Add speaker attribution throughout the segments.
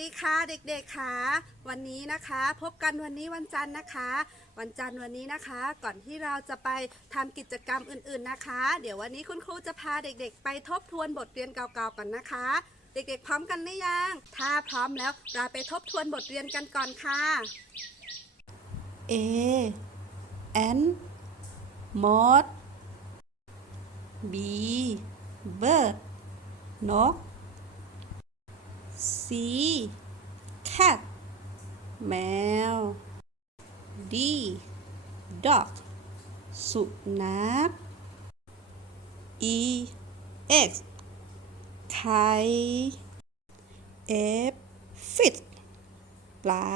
Speaker 1: ดีค่ะเด็กๆค่ะวันนี้นะคะ พบกันวันนี้วันจันทร์นะคะ วันจันทร์วันนี้นะคะ ก่อนที่เราจะไปทำกิจกรรมอื่นๆนะคะ เดี๋ยววันนี้คุณครูจะพาเด็กๆ ไปทบทวนบทเรียนเก่าๆก่อนนะคะ เด็กๆ พร้อมกันหรือยัง ถ้าพร้อมแล้วเราไปทบทวนบทเรียนกันก่อนค่ะ A N mod B bird นก C cat แมว D dog สุนัข E X ไข่ F fish ปลา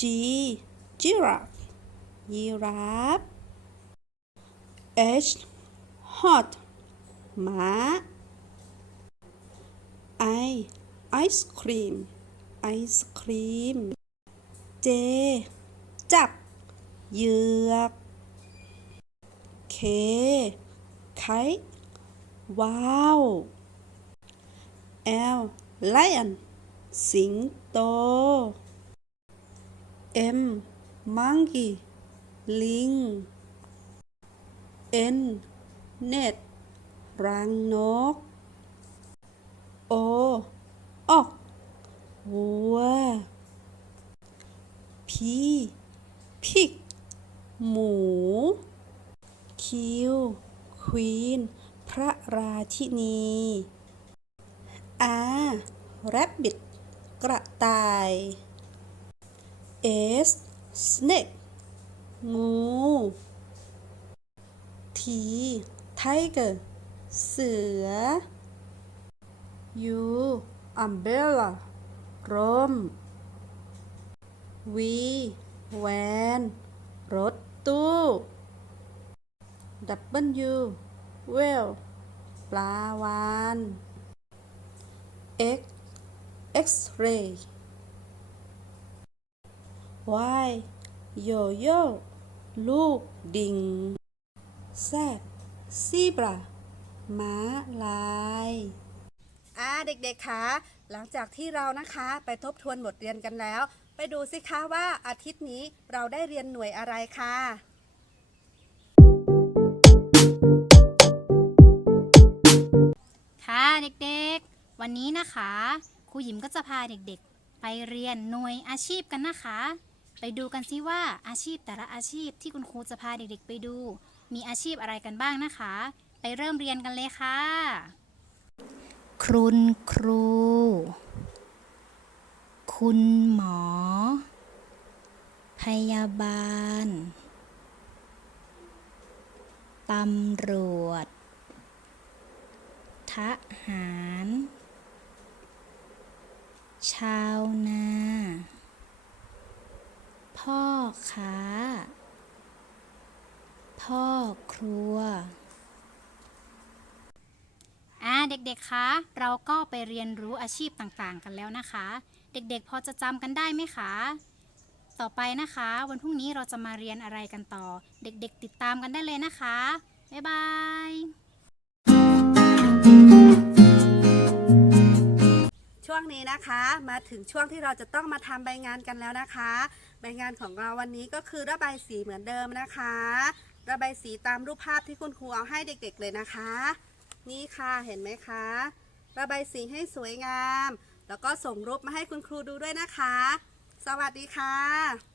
Speaker 1: G giraffe ยีราฟ H hot ม้า I ไอศครีมไอศครีม J จับ เหยือก K ไคว้าว L lion สิงโต M monkey ลิง N net รังนก โอ ออกวัว พี พิกหมูคิวควีนพระราชินีอาแรบบิทกระต่ายเอสสเนกงูทีไทเกอร์เสือ U umbrella ร่ม V van รถตู้ W whale ปลาวาน X X-ray Y yo-yo ลูกดิ่ง Z zebra ม้าลายอ่าเด็กๆคะหลังจากที่เรานะคะไปทบทวนบทเรียนกันแล้ว ไปดูสิคะว่าอาทิตย์นี้เราได้เรียนหน่วยอะไรค่ะ
Speaker 2: ค่ะเด็กๆ วันนี้นะคะครูหยิมก็จะพาเด็กๆ ไปเรียนหน่วยอาชีพกันนะคะ ไปดูกันซิว่าอาชีพแต่ละอาชีพที่คุณครูจะพาเด็กๆ ไปดู มีอาชีพอะไรกันบ้างนะคะ ไปเริ่มเรียนกันเลยค่ะ ครุนครู คุณหมอ พยาบาล ตำรวจ ทหาร ชาวนา พ่อค้า พ่อครัวอ่าเด็กๆ คะ เราก็ไปเรียนรู้อาชีพต่างๆ กันแล้วนะคะ เด็กๆ พอจะจำกันได้ไหมคะ ต่อไปนะคะ วันพรุ่งนี้เราจะมาเรียนอะไรกันต่อ เด็กๆ ติดตามกันได้เลยนะคะ บ๊ายบาย
Speaker 1: ช่วงนี้นะคะมาถึงช่วงที่เราจะต้องมาทำใบงานกันแล้วนะคะ ใบงานของเราวันนี้ก็คือระบายสีเหมือนเดิมนะคะ ระบายสีตามรูปภาพที่คุณครูเอาให้เด็กๆเลยนะคะ นี่ค่ะเห็นไหมคะ ระบายสีให้สวยงาม แล้วก็ส่งรูปมาให้คุณครูดูด้วยนะคะ สวัสดีค่ะ